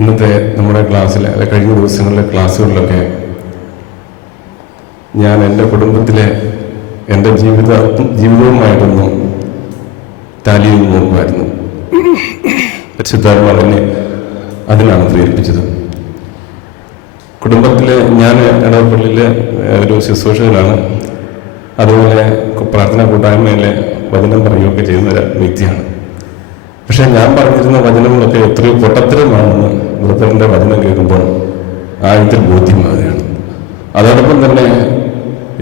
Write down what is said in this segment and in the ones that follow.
ഇന്നത്തെ നമ്മുടെ ക്ലാസ്സിൽ കഴിഞ്ഞ ദിവസങ്ങളിലെ ക്ലാസ്സുകളിലൊക്കെ ഞാൻ എൻ്റെ കുടുംബത്തിലെ എൻ്റെ ജീവിതവുമായിട്ടൊന്നും താലിയിൽ നോക്കുമായിരുന്നു. പരിശുദ്ധാത്മാവ് എന്നെ അതിനാണ് പ്രേരിപ്പിച്ചത്. കുടുംബത്തിൽ ഞാൻ ഇടവപ്പള്ളിയിലെ ഒരു ശുശ്രൂഷകനാണ്. അതുപോലെ പ്രാർത്ഥനാ കൂട്ടായ്മയിലെ വചനം പറയുകയൊക്കെ ചെയ്യുന്ന ഒരു വ്യക്തിയാണ്. പക്ഷെ ഞാൻ പറഞ്ഞിരുന്ന വചനങ്ങളൊക്കെ എത്രയോ പൊട്ടത്തരമാണെന്ന് ബ്രദറിൻ്റെ വചനം കേൾക്കുമ്പോൾ ആഴത്തിൽ ബോധ്യമാവുകയാണ്. അതോടൊപ്പം തന്നെ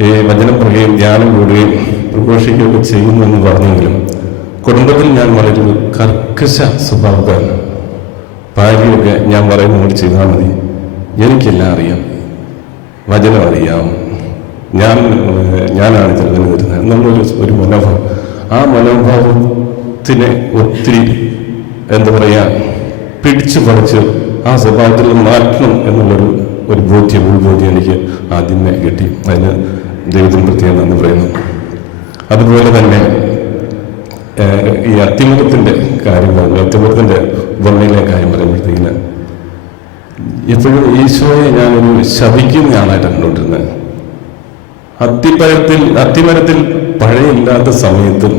ഈ വചനം പറയുകയും ധ്യാനം കൂടുകയും പ്രഘോഷിക്കുകയൊക്കെ ചെയ്യുന്നു എന്ന് പറഞ്ഞെങ്കിലും കുടുംബത്തിൽ ഞാൻ വളരെ ഒരു കർക്കശ സ്വഭാവക്കാരനാണ്. ഭാര്യയൊക്കെ ഞാൻ പറയുന്ന കൊണ്ട് ചെയ്താൽ മതി, എനിക്കെല്ലാം അറിയാം, വചനം അറിയാം, ഞാനാണ് ചെറുതിന് തരുന്നത് എന്നുള്ളൊരു മനോഭാവം. ആ മനോഭാവത്തിനെ ഒത്തിരി എന്താ പറയുക പിടിച്ചു പറിച്ച് ആ സ്വഭാവത്തിൽ മാറ്റണം എന്നുള്ളൊരു ഉൾബോധ്യം എനിക്ക് ആദ്യമേ കിട്ടി. അതിന് ദൈവത്തിന് പ്രത്യേകം നന്ദി പറയുന്നു. അതുപോലെ തന്നെ ഈ അത്തിമരത്തിൻ്റെ കാര്യം പറഞ്ഞു, അത്തിമരത്തിൻ്റെ വർണ്ണയിലെ കാര്യം പറയുമ്പോഴത്തേക്കിന് എപ്പോഴും ഈശോയെ ഞാനൊരു ശപിക്കുന്ന ആളായിട്ടാണ് കണ്ടുകൊണ്ടിരുന്നത്. അത്തിമരത്തിൽ പഴയില്ലാത്ത സമയത്തും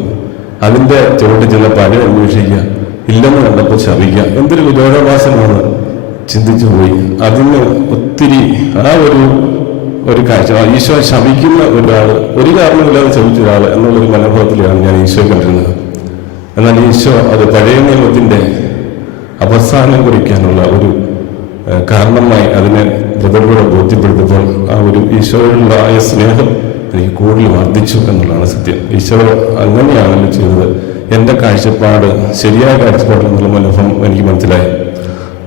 അതിൻ്റെ ചുവട്ടിൽ ചെന്ന പഴം അന്വേഷിക്കുക, ഇല്ലെന്ന് കണ്ടപ്പോൾ ശപിക്കുക, എന്തൊരു വിരോധാഭാസമാണ് ചിന്തിച്ചു പോയി. അതിന് ഒത്തിരി ആ ഒരു കാഴ്ച, ഈശോ ശപിക്കുന്ന ഒരാൾ, ഒരു കാരണമില്ലാതെ ശപിച്ച ഒരാൾ എന്നുള്ളൊരു മനോഭാവത്തിലാണ് ഞാൻ ഈശോയെ കണ്ടിരുന്നത്. എന്നാൽ ഈശോ അത് പഴയ നിയമത്തിൻ്റെ അവസാനം കുറിക്കാനുള്ള ഒരു കാരണമായി അതിനെ ബ്രദറിലൂടെ ബോധ്യപ്പെടുത്തപ്പോൾ ആ ഒരു ഈശോയോടുള്ള ആയ സ്നേഹം എനിക്ക് കൂടുതൽ വർദ്ധിച്ചു എന്നുള്ളതാണ് സത്യം. ഈശോ അങ്ങനെയാണല്ലോ ചെയ്തത്. എൻ്റെ കാഴ്ചപ്പാട് ശരിയായ കാഴ്ചപ്പാടിലെന്നുള്ള മനോഭാവം എനിക്ക് മനസ്സിലായി.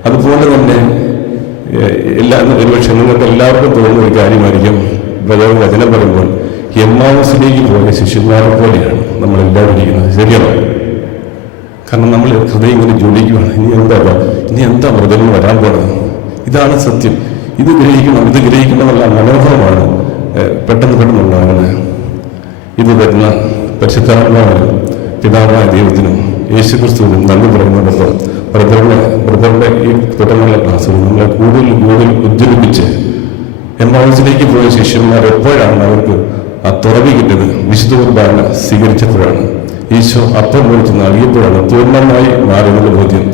അതുപോലെ തന്നെ ഒരുപക്ഷെ നിങ്ങൾക്ക് എല്ലാവർക്കും തോന്നുന്ന ഒരു കാര്യമായിരിക്കും, ബ്രദർ വചനം പറയുമ്പോൾ എമ്മാവൂസിലേക്ക് പോയ ശിഷ്യന്മാരെ പോലെയാണ് നമ്മളെല്ലാവരും ഇരിക്കുന്നത്. ശരിയാണോ? കാരണം നമ്മൾ ഹൃദയം ഇങ്ങനെ ജ്വലിക്കുകയാണ്. ഇനി എന്താ ബ്രദറിന് വരാൻ പോണത്? ഇതാണ് സത്യം. ഇത് ഗ്രഹിക്കണമെന്നുള്ള മനോഭാവമാണ് പെട്ടെന്ന് ഉണ്ടാകുന്നത്. ഇത് വരുന്ന പരിശുദ്ധാത്മാവിനും പിതാവായ ദൈവത്തിനും യേശുക്രിസ്തുവിനും നന്ദി പറയുന്നതോടൊപ്പം ബ്രദറിന്റെ ഈ തുടർന്നുള്ള ക്ലാസ്സുകൾ നമ്മളെ കൂടുതൽ ഉജ്ജ്വലിപ്പിച്ച് എമ്മാവൂസിലേക്ക് പോയ ശിഷ്യന്മാർ എപ്പോഴാണ് അവർക്ക് ആ തുറവി കിട്ടിയത്? വിശുദ്ധ കുർബാന സ്വീകരിച്ചപ്പോഴാണ്. ഈശോ അപ്പം മുറിച്ച് നൽകിയപ്പോഴാണ് പൂർണ്ണമായി മാറുന്നത് ബോധ്യം.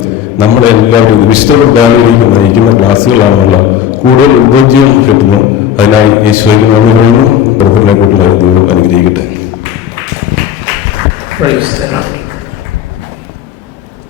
നമ്മളെല്ലാവരും വിശുദ്ധ കുർബാനയിലേക്ക് നയിക്കുന്ന ക്ലാസ്സുകളാണെന്നുള്ള കൂടുതൽ ഉദ്ബോധ്യം കിട്ടുന്നു. അതിനായി ഈശോയ്ക്ക് നന്ദി പറയുന്നു. ബ്രദറിനെ കൂട്ടുള്ള ദൈവം അനുഗ്രഹിക്കട്ടെ.